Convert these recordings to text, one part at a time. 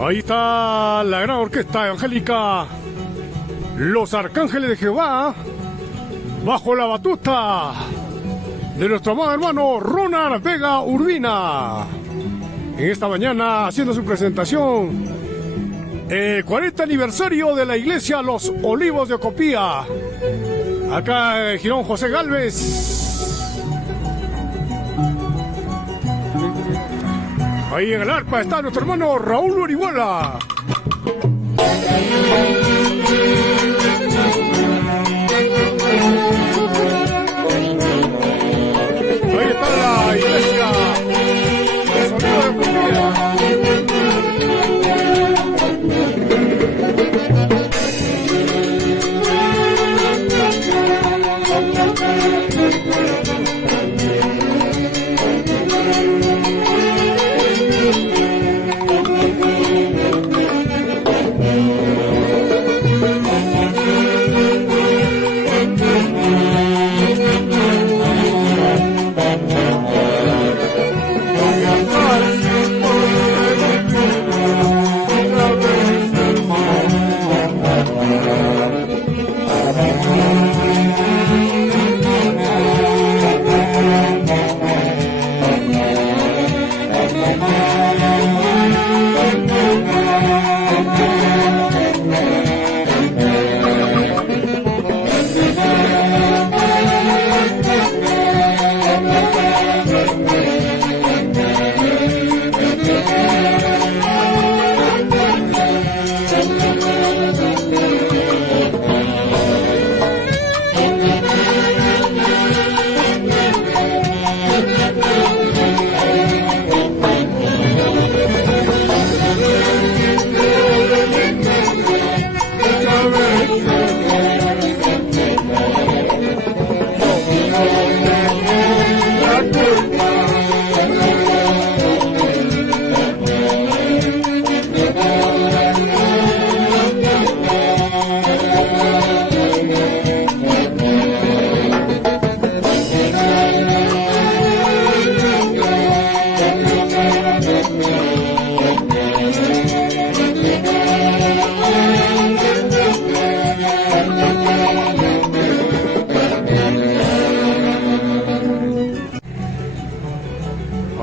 Ahí está la gran orquesta evangélica Los Arcángeles de Jehová, bajo la batuta de nuestro amado hermano Ronald Vega Urbina. En esta mañana haciendo su presentación, el 40 aniversario de la iglesia Los Olivos de Ocopía, acá en Girón José Gálvez. Ahí en el arpa está nuestro hermano Raúl Orihuela. Ahí está la iglesia Los Olivos de Ocopía.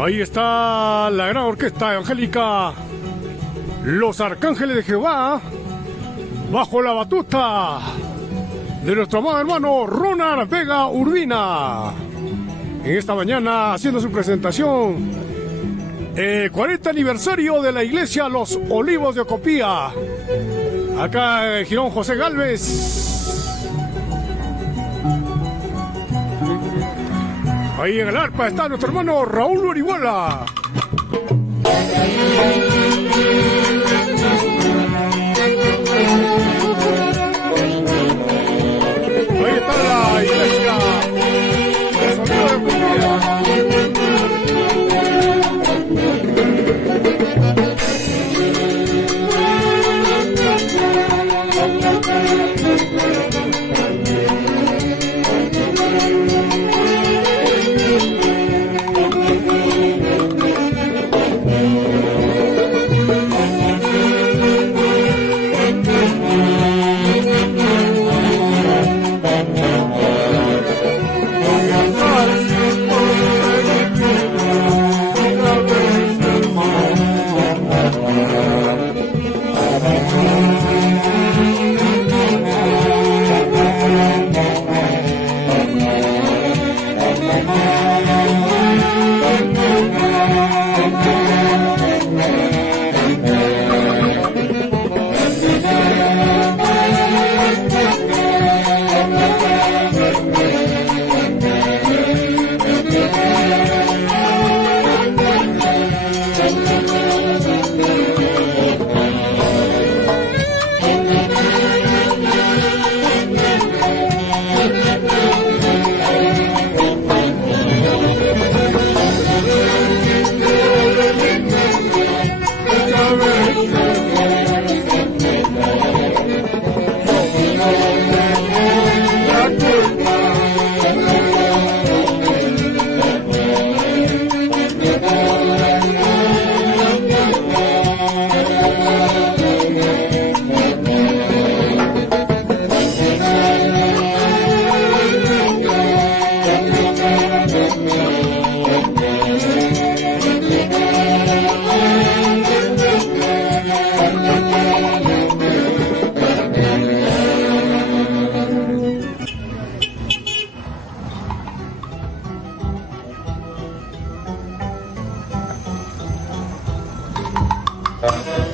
Ahí está la gran orquesta evangélica Los Arcángeles de Jehová, bajo la batuta de nuestro amado hermano Ronald Vega Urbina. En esta mañana haciendo su presentación, el 40 aniversario de la iglesia Los Olivos de Ocopía, acá en Girón José Gálvez. Ahí en el arpa está nuestro hermano Raúl Orihuela. Ahí está la iglesia Los Olivos de Ocopía. Thank you.